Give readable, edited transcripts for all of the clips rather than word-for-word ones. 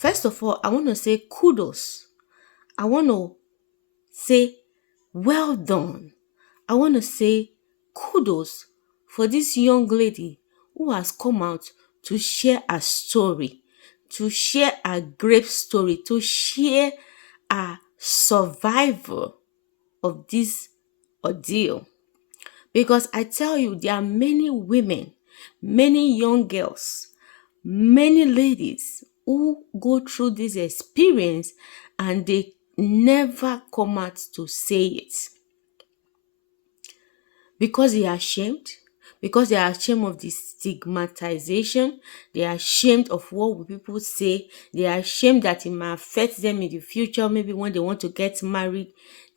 First of all, I want to say kudos. I want to say well done. I want to say kudos for this young lady who has come out to share a story, to share a grape story, to share a survival of this ordeal. Because I tell you, there are many women, many young girls, many ladies who go through this experience and they never come out to say it because they are ashamed, because they are ashamed of the stigmatization, they are ashamed of what will people say, they are ashamed that it might affect them in the future, maybe when they want to get married,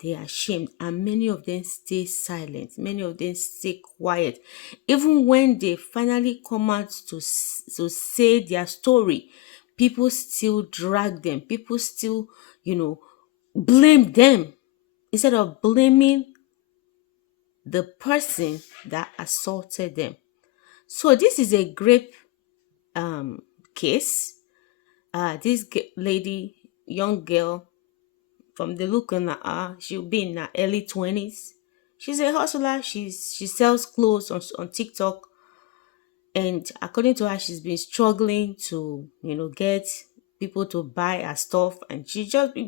they are ashamed, and many of them stay silent, many of them stay quiet. Even when they finally come out to say their story, people still drag them, people still, blame them instead of blaming the person that assaulted them. So this is a grape case. This lady, young girl, from the look on her, she'll be in her early 20s. She's a hustler. She sells clothes on TikTok, and according to her, she's been struggling to get people to buy her stuff, and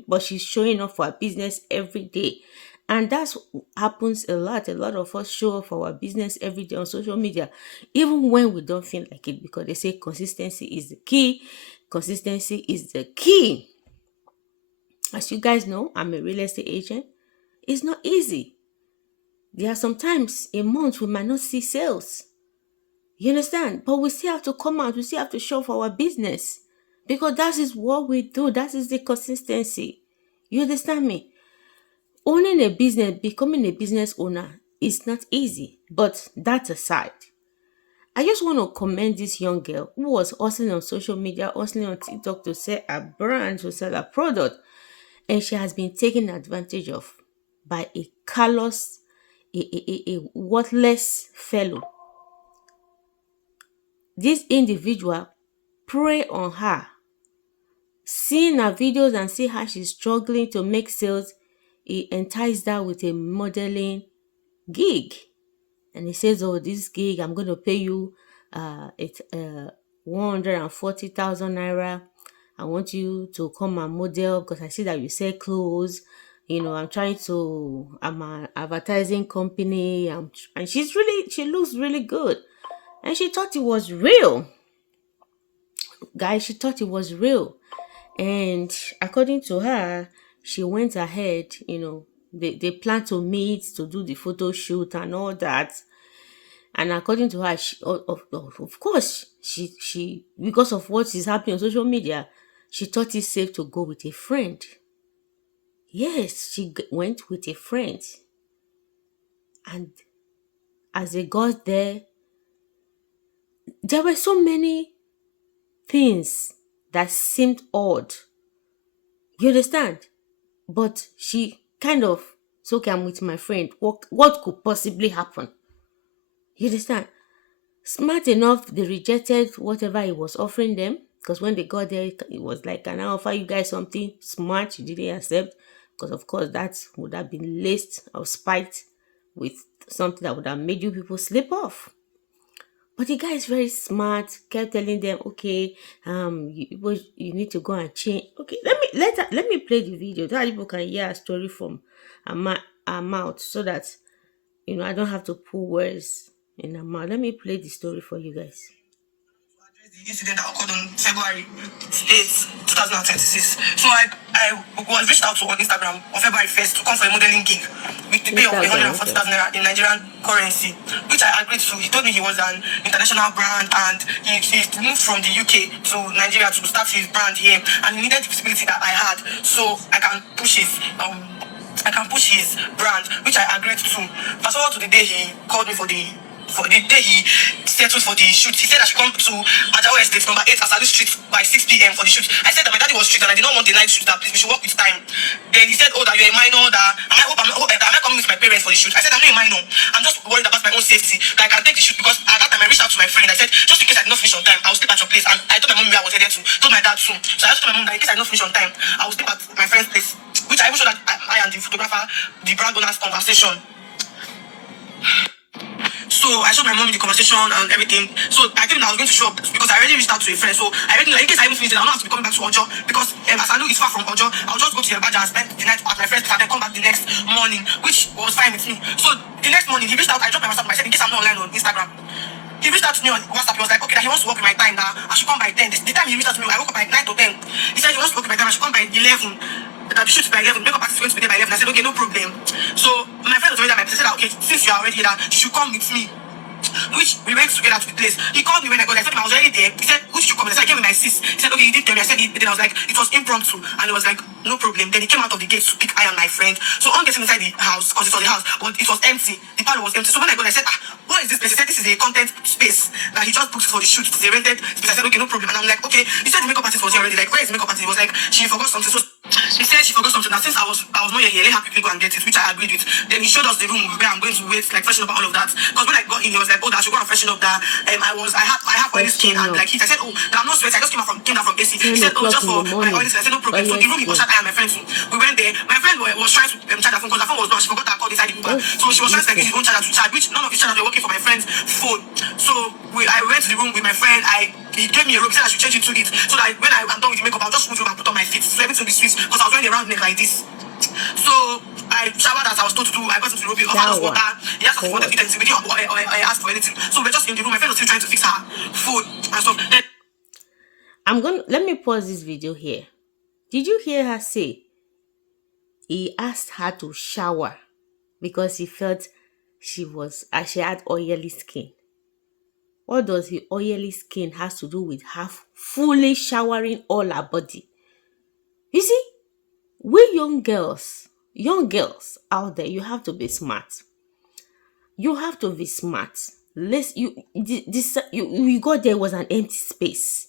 but she's showing off for her business every day. And that's happens a lot. A lot of us show off our business every day on social media, even when we don't feel like it, because they say consistency is the key. Consistency is the key. As you guys know, I'm a real estate agent. It's not easy. There are sometimes a month we might not see sales. You understand? But we still have to come out. We still have to show for our business, because that is what we do. That is the consistency. You understand me? Owning a business, becoming a business owner is not easy. But that aside, I just want to commend this young girl who was hustling on social media, hustling on TikTok to sell a brand, to sell a product. And she has been taken advantage of by a callous, a worthless fellow. This individual prey on her, seeing her videos and see how she's struggling to make sales. He enticed her with a modeling gig, and he says, "Oh, this gig, I'm going to pay you it's 140,000 naira. I want you to come and model because I see that you sell clothes. I'm an advertising company, and she looks really good." And she thought it was real. Guys, she thought it was real. And according to her, she went ahead, they planned to meet to do the photo shoot and all that. And according to her, of course, she because of what is happening on social media, she thought it safe to go with a friend. Yes, she went with a friend. And as they got there were so many things that seemed odd. You understand? But she kind of, it's okay, I'm with my friend. What could possibly happen? You understand? Smart enough, they rejected whatever he was offering them. Because when they got there, it was like, "Can I offer you guys something smart?" You didn't accept. Because of course, that would have been laced or spiked with something that would have made you people slip off. But the guy is very smart, kept telling them, "Okay, you need to go and change." Okay, let me play the video so that people can hear a story from her mouth, so that I don't have to pull words in her mouth. Let me play the story for you guys. The incident that occurred on February 8th, 2026. So I was reached out to on Instagram on February 1st to come for a modeling gig with the pay of 140,000 naira in Nigerian currency, which I agreed to. He told me he was an international brand and he moved from the UK to Nigeria to start his brand here, and he needed the visibility that I had so I can push his brand, which I agreed to. Fast forward to the day he called me for the for the day he settled for the shoot. He said I should come to Ajawa Estate number 8 Asalu Street by 6 p.m. for the shoot. I said that my daddy was strict and I did not want the night shoot, that please we should work with time. Then he said, oh, that you're a minor, that am I coming with my parents for the shoot? I said, I'm not a minor. I'm just worried about my own safety. That I can take the shoot because at that time I reached out to my friend. I said, just in case I did not finish on time, I will sleep at your place. And I told my mom where I was headed to. Told my dad soon. So I just told my mom that in case I did not finish on time, I will sleep at my friend's place. Which I even showed that I and the photographer, the brand owner's conversation. So I showed my mom the conversation and everything. So I think I was going to show up because I already reached out to a friend. So I already, like, in case I even finish it, I don't have to be coming back to Ojo because as I know it's far from Ojo, I'll just go to Yelbaja and spend the night at my friend's place and then come back the next morning, which was fine with me. So the next morning he reached out. I dropped my WhatsApp. I said in case I'm not online on Instagram. He reached out to me on WhatsApp. He was like, okay, that he wants to work with my time. That I should come by 10. The time he reached out to me, I woke up by 9 to 10. He said he wants to work with my time. I should come by 11. That the shoot by 11. Makeup artist is going to be there by 11. I said, okay, no problem. So my friend was already at my place. I said, okay, since you are already there, you should come with me. Which we went together to the place. He called me when I got there. I told him I was already there. He said, who should you come with? I said, I came with my sis. He said, okay, you did tell me. I said, then I was like, it was impromptu. And it was like, no problem. Then he came out of the gate to pick I and my friend. So on getting inside the house, because it was the house, but it was empty. The parlor was empty. So when I got there, I said, what is this place? He said, this is a content space that he just booked for the shoot. It's a rented space. I said, okay, no problem. And I'm like, okay. He said the makeup artist was here already. Like, where is the makeup artist? He was like, she forgot something. So he said she forgot something. Now since I was not here, let her quickly go and get it, which I agreed with. Then he showed us the room where I'm going to wait, like freshen up and all of that. Because when I got in, he was like, oh, that I should go and freshen up. That I have oily skin and like heat. I said, oh, that I'm not sweaty. I just came down from AC. He said, oh, just for my oily skin. I said, no problem. So the room he was shut. I and my friend too. We went there. My friend was trying to charge her phone because her phone was not. She forgot that I called inside the Uber. So she was trying to like use his own charger to charge, which none of his chargers were working for my friend's phone. So I went to the room with my friend. He gave me a robe. He said I should change into it so that when I'm done with the makeup, I'll just move it and put on my feet. So everything will be sweet because I was wearing a round neck like this. So I showered as I was told to do. I got into the room, he offered us water. He asked us if we wanted to eat anything. We didn't I asked for anything. So we're just in the room. My friend was still trying to fix her food and stuff. Then Let me pause this video here. Did you hear her say he asked her to shower because he felt she had oily skin? What does the oily skin has to do with her fully showering all her body? You see, we young girls out there, you have to be smart. You have to be smart. You got there was an empty space.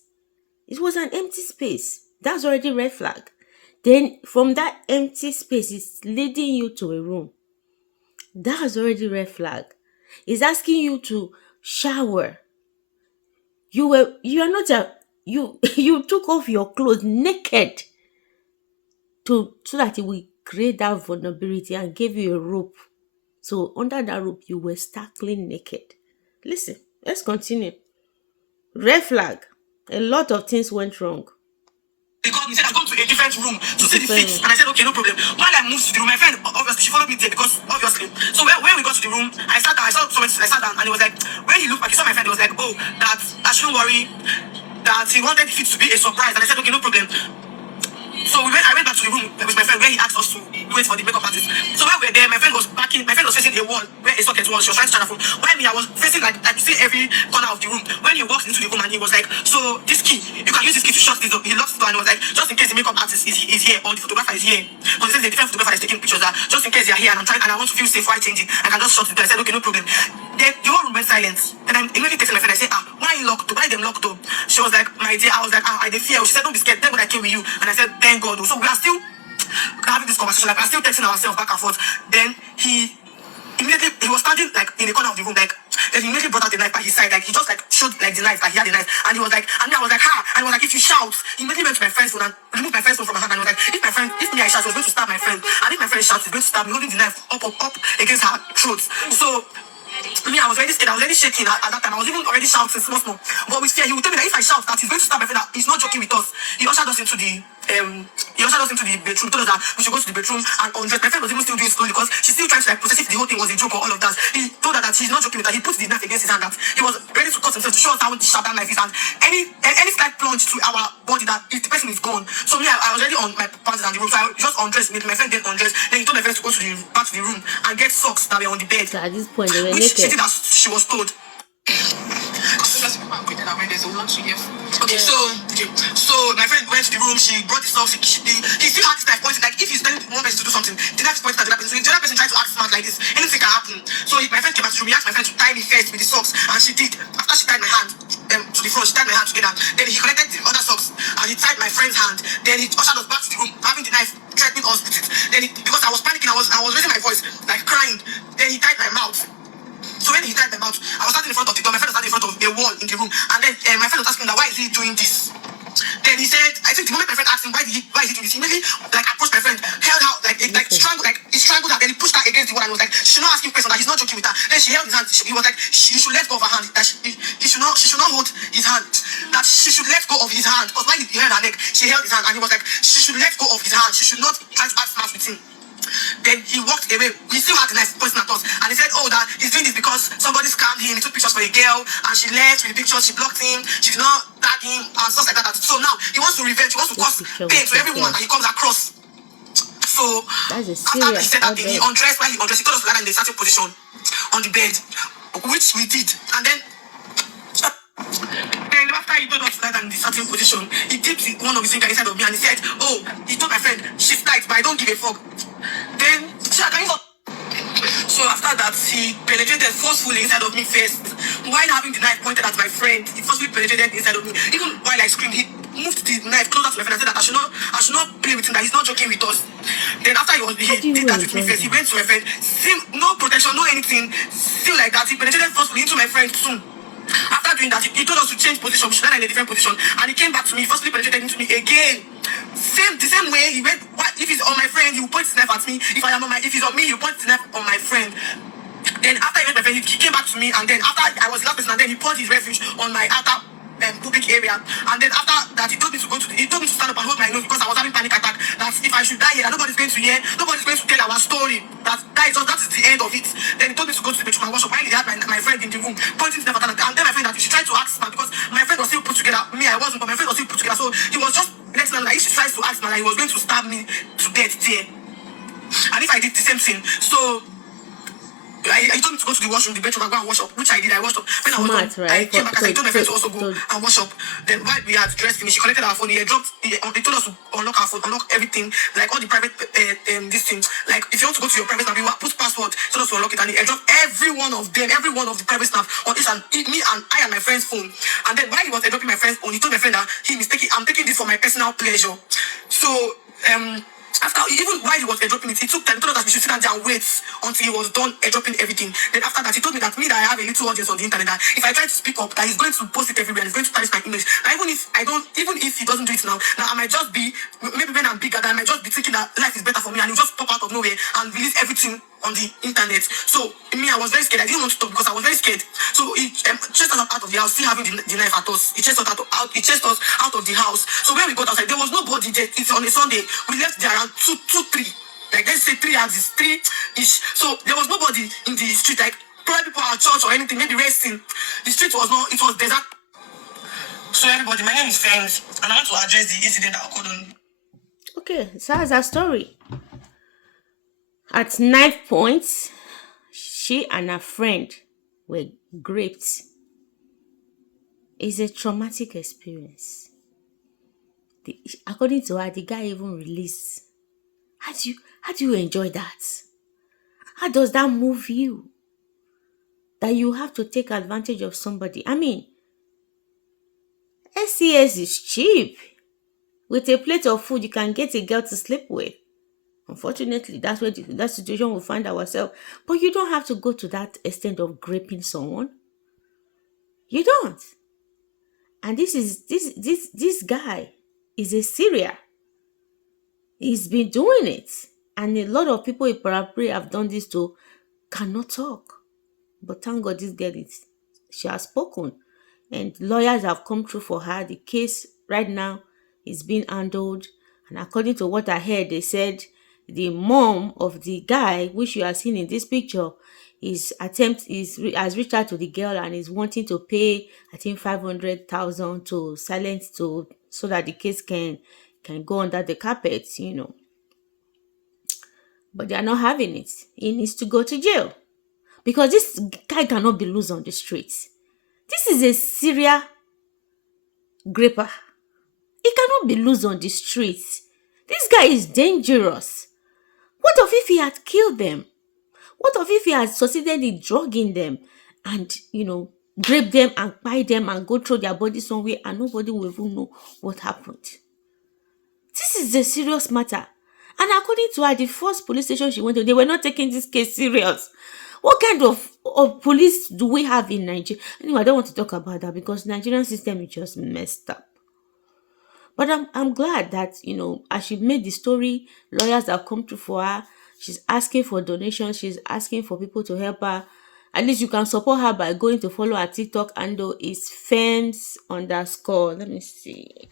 It was an empty space. That's already red flag. Then from that empty space, it's leading you to a room. That's already red flag. It's asking you to shower. You took off your clothes naked so that it will create that vulnerability and give you a rope. So under that rope, you were starkly naked. Listen, let's continue. Red flag. A lot of things went wrong. they called me, said I've gone to a different room to see the fit. And I said, okay, no problem. While I moved to the room, my friend, obviously, she followed me there because, obviously. So when we got to the room, I sat down, I sat down, and it was like, when he looked back, he saw my friend, he was like, oh, that I shouldn't worry, that he wanted the fit to be a surprise. And I said, okay, no problem. So I went back to the room with my friend where he asked us to wait for the makeup artist. So while we were there, my friend was facing a wall where a socket was. She was trying to charge her phone. While me, I was facing like see every corner of the room. When he walked into the room and he was like, so this key, you can use this key to shut this door. He locked the door and he was like, just in case the makeup artist is here or the photographer is here. Because there's a different photographer that's taking pictures that just in case they are here and I want to feel safe while changing, I can just shut the door. I said, okay, no problem. Then the whole room went silent. And I'm immediately texting my friend. I said, why are you locked? Why them locked up? She was like, my dear, I was like, I did fear. She said, don't be scared. Thank God I came with you. And I said, thank God. So we are still having this conversation, like we're still texting ourselves back and forth. Then he was standing like in the corner of the room, like, and he immediately brought out the knife by his side, like he just like showed like the knife, like he had the knife, and he was like, and I was like, ha, and he was like, if you shout, he immediately went to my friend's phone and removed my friend's phone from my hand, and he was like, if me I shout, he was going to stab my friend, and if my friend shouts, he's going to stab me, holding the knife up against her throat. So me, I was already scared. I was already shaking at that time. I was even already shouting small. But with fear, he would tell me that if I shout that he's going to stab my friend, that he's not joking with us. He ushered us into the bedroom, told us that we should go to the bedroom and undress. My friend was even still doing it slowly because she's still trying to like process if the whole thing was a joke or all of that. He told her that he's not joking with her. He put the knife against his hand, that he was ready to cut himself to show us how sharp that knife is, and any slight plunge to our body that if the person is gone. So me, I was already on my pants in the room, so I just undressed immediately. My friend then undressed. Then he told my friend to go to back to the room and get socks that were on the bed. So at this point, they were which naked. she did as she was told. Okay, so my friend went to the room, she brought the socks, he still had this knife pointing, like if he's telling one person to do something, the knife is pointing at the other person. So if the other person tries to act smart like this, anything can happen. So my friend came back to the room, he asked my friend to tie me first with the socks, and she did. After she tied my hand to the front, she tied my hand together. Then he collected the other socks and he tied my friend's hand. Then he ushered us back to the room, having the knife threatening us with it. Then because I was panicking, I was raising my voice, like crying. Then he tied my mouth. So when he tied my mouth, I was standing in front of the door. My friend was standing in front of a wall in the room, and then my friend was asking that why is he doing this? Then he said, I think the moment my friend asked him why is he doing this, he immediately like approached my friend, held her like he strangled her, then he pushed her against the wall and was like, she should not ask him questions, that he's not joking with her. Then she held his hand. He was like, she should let go of her hand. That she should not hold his hand. That she should let go of his hand. Because when he held her neck, she held his hand, and he was like, she should let go of his hand. She should not try to act smart with him. Then he walked away. We still had the knife pointing at us. And he said, oh, that he's doing this because somebody scammed him. He took pictures for a girl and she left with the pictures. She blocked him. She did not tag him and stuff like that. So now he wants to revenge. He wants to cause pain to every woman that he comes across. So after he said that thing, he undressed. While he undressed, he told us to lie in a certain position on the bed, which we did. And then after he told us to lie in this certain position, he dipped one of his fingers inside of me and he said, oh, he told my friend, she's tight, but I don't give a fuck. Then, so after that, he penetrated forcefully inside of me first. While having the knife pointed at my friend, he forcefully penetrated inside of me. Even while I screamed, he moved the knife closer to my friend and said that I should not play with him, that he's not joking with us. Then after he did that with me first, he went to my friend, still no protection, no anything, still like that. He penetrated forcefully into my friend soon. After doing that, he told us to change position. We should lie in a different position. And he came back to me, firstly penetrated into me again. The same way he went. If he's on my friend, he will point his knife at me. If he's on me, he will point his knife on my friend. Then after he met my friend, he came back to me, and then after I was the last person, and then he poured his refuge on my outer public area. And then after that, he told me to stand up and hold my nose because I was having panic attack. That if I should die here, nobody's going to hear, nobody's going to tell our story. That is the end of it. Then he told me to go to the bedroom and wash up. While he had my friend in the room pointing to the and then my friend that she tried to ask man because my friend was still put together. Me, I wasn't, but my friend was still put together. So he was just letting her know that if she tries to ask man, like he was going to stab me to death there. And if I did the same thing, so I told him to go to the washroom, the bedroom, and go and wash up, which I did. I washed up. When I was done, right? I came back and I told my friend to also go and wash up. Then while we had dressed finish, she collected our phone. They told us to unlock our phone, unlock everything, like all the private this thing. Like if you want to go to your private snap, you put password, told us to unlock it, and he dropped every one of the private snap on this and me and my friend's phone. And then while he was dropping my friend's phone, he told my friend that I'm taking this for my personal pleasure. So after, even while he was dropping it, he took time. He told us that we should sit down there and wait until he was done dropping everything. Then after that, he told me that I have a little audience on the internet, that if I try to speak up, that he's going to post it everywhere and he's going to tarnish my image. Now, even if he doesn't do it now I might just be, maybe when I'm bigger, that I might just be thinking that life is better for me, and he'll just pop out of nowhere and release everything on the internet. So me, I was very scared. I didn't want to talk because I was very scared. So he chased us out of the house, still having the knife at us. He chased us out of the house. So when we got outside, there was nobody there. It's on a Sunday. We left there around 3. Like let's say 3 houses, 3-ish. So there was nobody in the street, like probably people at church or anything, maybe resting. The street was not, it was desert. So everybody, my name is Fangs, and I want to address the incident that occurred on. Okay, so that's our story. At knife points, she and her friend were graped. It's a traumatic experience. According to her, the guy even released. How do you enjoy that? How does that move you? That you have to take advantage of somebody. I mean, SCS is cheap. With a plate of food, you can get a girl to sleep with. Unfortunately, that's where that situation we find ourselves. But you don't have to go to that extent of graping someone. You don't. And this guy is a serial. He's been doing it. And a lot of people in probably have done this to cannot talk. But thank God this girl she has spoken. And lawyers have come through for her. The case right now is being handled. And according to what I heard, they said the mom of the guy, which you are seeing in this picture, has reached out to the girl and is wanting to pay, I think, 500,000 to silence so that the case can go under the carpet, But they are not having it. He needs to go to jail because this guy cannot be loose on the streets. This is a serial graper. He cannot be loose on the streets. This guy is dangerous. What of if he had killed them? What of if he had succeeded in drugging them and, grape them and buy them and go through their body somewhere and nobody will even know what happened? This is a serious matter. And according to her, the first police station she went to, they were not taking this case serious. What kind of police do we have in Nigeria? Anyway, I don't want to talk about that because Nigerian system is just messed up. But I'm glad that, as she made the story, lawyers have come through for her. She's asking for donations. She's asking for people to help her. At least you can support her by going to follow her TikTok handle is Fems underscore. Let me see.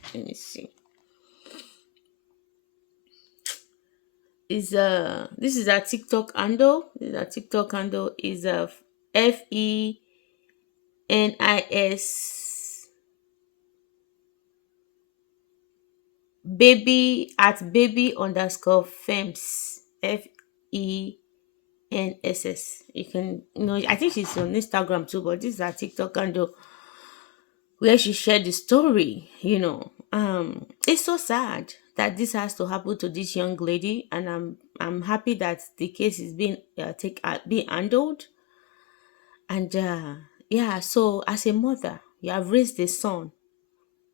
Is this is our TikTok handle. Is FENIS baby at baby underscore fems FENSS. You can, I think she's on Instagram too, but this is her TikTok handle where she shared the story. It's so sad that this has to happen to this young lady, and I'm happy that the case is being handled. And yeah, so as a mother, you have raised a son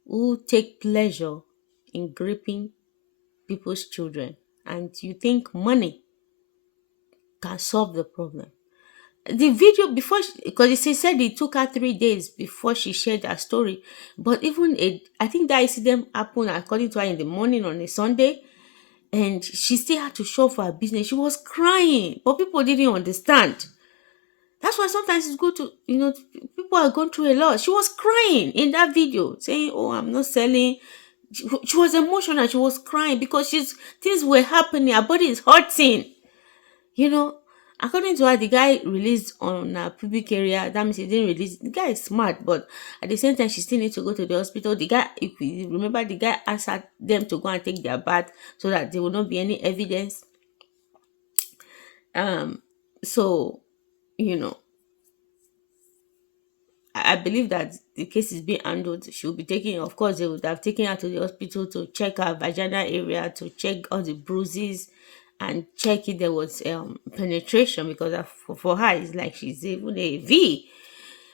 who take pleasure in gripping people's children, and you think money can solve the problem. The video before, because she said it took her 3 days before she shared her story, but I think that incident happened according to her in the morning on a Sunday, and she still had to show for her business. She was crying, but people didn't understand. That's why sometimes it's good to, people are going through a lot. She was crying in that video, saying, "Oh, I'm not selling." She was emotional. She was crying because things were happening. Her body is hurting. You know, According to her, the guy released on her pubic area. That means he didn't release. The guy is smart, but at the same time, she still needs to go to the hospital. The guy, if you remember, the guy asked them to go and take their bath so that there will not be any evidence. Um, so you know, I believe that the case is being handled. She'll be taking, of course, they would have taken her to the hospital to check her vaginal area, to check all the bruises, and check if there was penetration, because for her it's like she's even a V.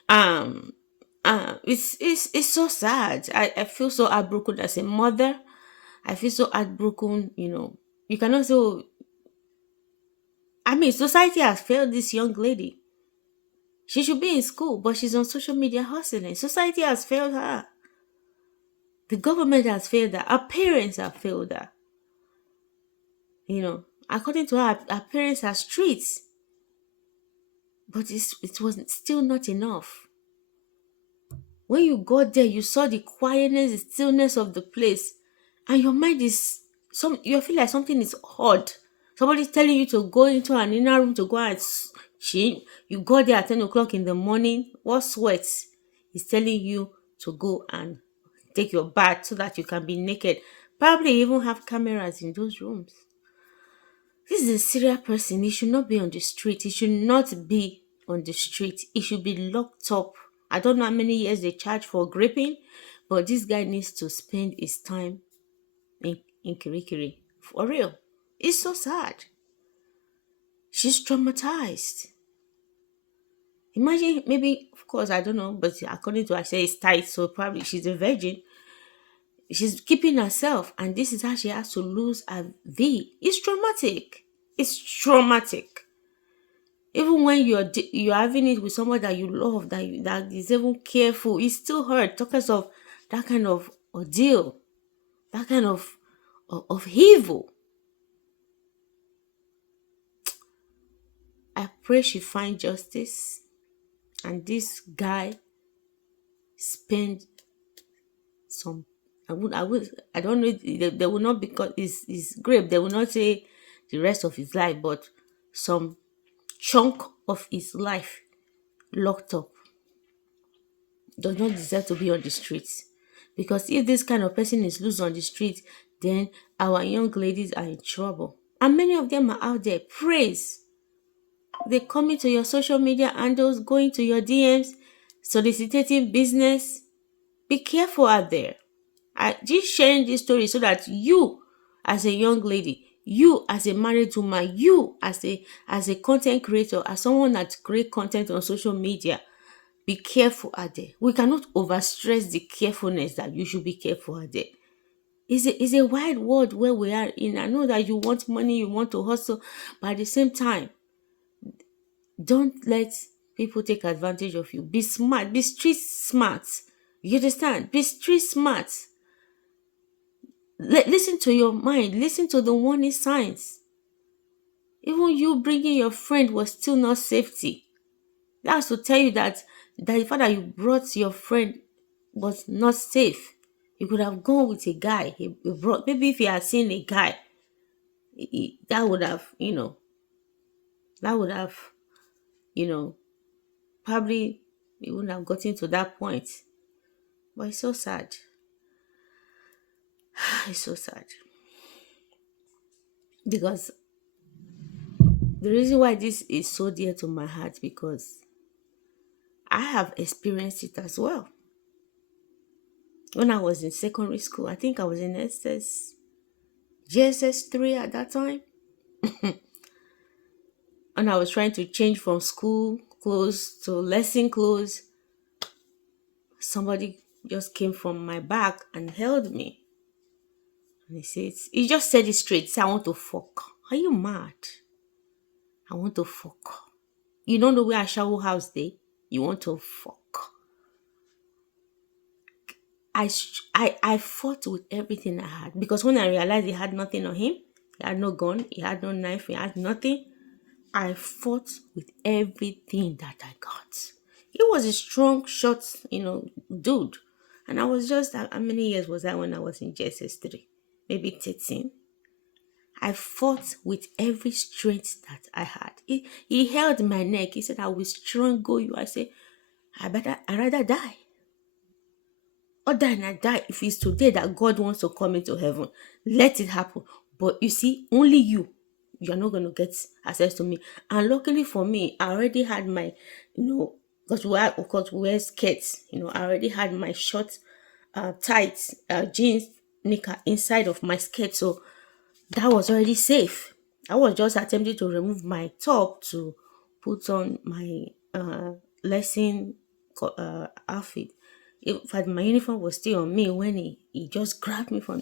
Um, it's so sad. I feel so heartbroken as a mother. I feel so heartbroken. You can also. I mean, society has failed this young lady. She should be in school, but she's on social media hustling. Society has failed her. The government has failed her. Her parents have failed her. According to her, her parents are streets. But it was still not enough. When you got there, you saw the quietness, the stillness of the place, and your mind you feel like something is odd. Somebody's telling you to go into an inner room to go and change. You got there at 10 o'clock in the morning. What sweat is telling you to go and take your bath so that you can be naked? Probably even have cameras in those rooms. This is a serial person. He should not be on the street. He should not be on the street. He should be locked up. I don't know how many years they charge for gripping, but this guy needs to spend his time in Kirikiri. For real. It's so sad. She's traumatized. Imagine, maybe, of course, I don't know, but according to her, say it's tight, so probably she's a virgin. She's keeping herself, and this is how she has to lose her V. It's traumatic. It's traumatic. Even when you're having it with someone that you love, that is even careful, it still hurt. Talkers of that kind of ordeal, that kind of evil. I pray she find justice, and this guy spend some. I don't know. They will not, because it's Grape. They will not say the rest of his life, but some chunk of his life locked up. Does not deserve to be on the streets. Because if this kind of person is loose on the street, then our young ladies are in trouble. And many of them are out there. Praise. They come into your social media handles, going to your DMs, soliciting business. Be careful out there. I just sharing this story so that you, as a young lady, you as a married woman, you as a content creator, as someone that create content on social media, be careful out there. We cannot overstress the carefulness that you should be careful out there. It's a wide world where we are in. I know that you want money, you want to hustle, but at the same time, don't let people take advantage of you. Be smart, be street smart. You understand? Be street smart. Listen to your mind, listen to the warning signs. Even you bringing your friend was still not safety. That's to tell you that the fact that you brought your friend was not safe. You could have gone with a guy. He brought, maybe if you had seen a guy, that would have, that would have, you know, probably you wouldn't have gotten to that point. But it's so sad. It's so sad. Because the reason why this is so dear to my heart, because I have experienced it as well. When I was in secondary school, I think I was in GSS 3 at that time. And I was trying to change from school clothes to lesson clothes. Somebody just came from my back and held me. And he just said it straight. Say, I want to fuck. Are you mad? I want to fuck. You don't know where a shower house day? You want to fuck. I fought with everything I had, because when I realized he had nothing on him, he had no gun, he had no knife, he had nothing, I fought with everything that I got. He was a strong, short, dude. And I was just, how many years was I when I was in JSS 3? Maybe 13. I fought with every strength that I had. He held my neck. He said, I will strangle you. I said, I rather die. Other than I die, if it's today that God wants to come into heaven, let it happen. But you see, only you are not going to get access to me. And luckily for me, I already had my, because we wear skirts, I already had my short, tight jeans knicker inside of my skirt. So that was already safe. I was just attempting to remove my top to put on my lesson outfit. In fact, my uniform was still on me when he just grabbed me from.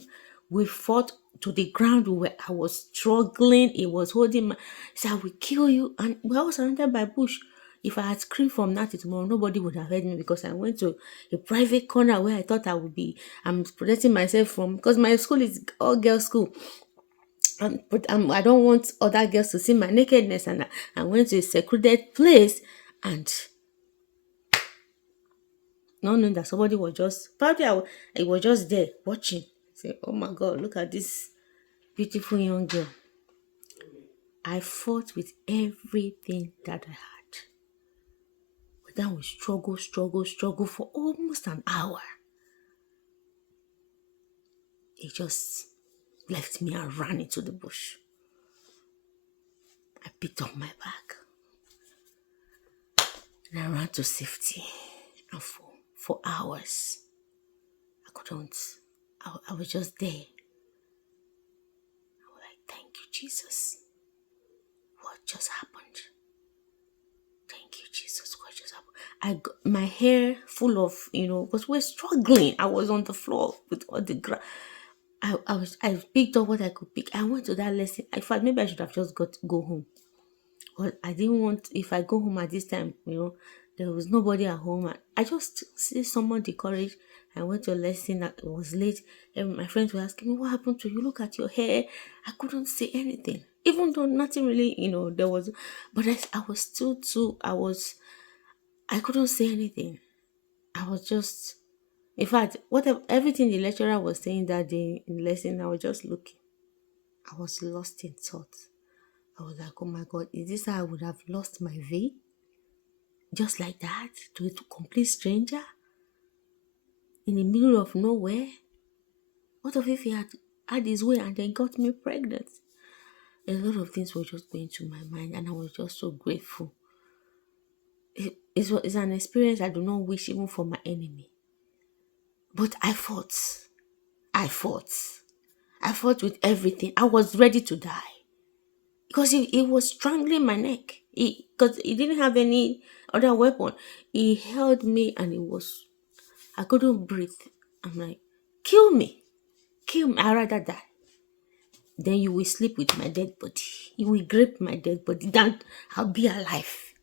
We fought to the ground where I was struggling. He was holding my. He said, I will kill you. And we were surrounded by bush. If I had screamed from now to tomorrow, nobody would have heard me, because I went to a private corner where I thought I would be. I'm protecting myself from, because my school is all girls school. But I don't want other girls to see my nakedness, and I went to a secluded place, and not knowing that somebody was just probably I was just there watching. Say, oh my God, look at this beautiful young girl. I fought with everything that I had. But then we struggle for almost an hour. He just left me and ran into the bush. I picked up my bag and I ran to safety. And for hours, I couldn't. I was just there. I was like, thank you, Jesus. What just happened? Thank you, Jesus. What just happened? I got my hair full of, because we're struggling. I was on the floor with all the grass. I picked up what I could pick. I went to that lesson. In fact, maybe I should have just got to go home. But I didn't want, if I go home at this time, there was nobody at home. I just see someone the courage. I went to a lesson that was late, and my friends were asking me, what happened to you? Look at your hair. I couldn't say anything. Even though nothing really, there was, but I was still I couldn't say anything. I was just, in fact, everything the lecturer was saying that day in lesson, I was just looking. I was lost in thought. I was like, oh my God, is this how I would have lost my way? Just like that? To a complete stranger? In the middle of nowhere? What if he had his way and then got me pregnant? A lot of things were just going through my mind, and I was just so grateful. It's an experience I do not wish even for my enemy. But I fought. I fought. I fought with everything. I was ready to die because he was strangling my neck. Because he didn't have any other weapon. He held me and I couldn't breathe. I'm like, kill me. Kill me. I'd rather die. Then you will sleep with my dead body. You will grape my dead body. Then I'll be alive.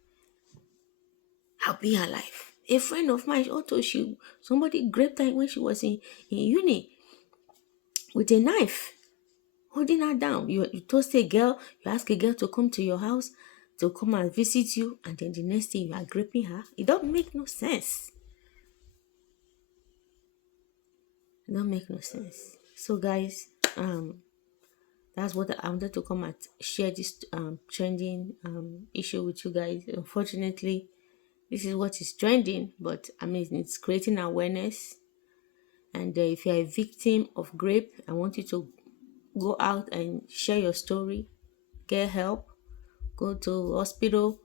I'll be alive. A friend of mine also, somebody graped her when she was in uni with a knife, holding her down. You toast a girl, you ask a girl to come to your house to come and visit you, and then the next thing you are graping her. It don't make no sense. It don't make no sense. So guys, that's what I wanted to come and share this trending issue with you guys. Unfortunately, this is what is trending, but I mean it's creating awareness. And if you're a victim of grape, I want you to go out and share your story, get help, go to hospital.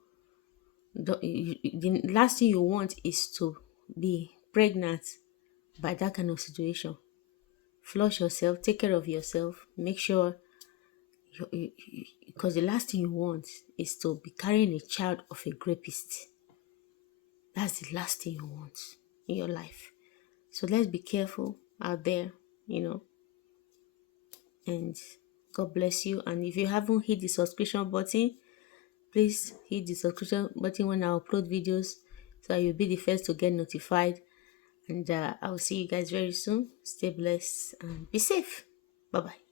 The last thing you want is to be pregnant by that kind of situation. Flush yourself, take care of yourself, make sure because the last thing you want is to be carrying a child of a rapist. That's the last thing you want in your life. So let's be careful out there, you know, and God bless you. And if you haven't hit the subscription button, please hit the subscription button when I upload videos so you'll be the first to get notified. And I'll see you guys very soon. Stay blessed and be safe. Bye bye.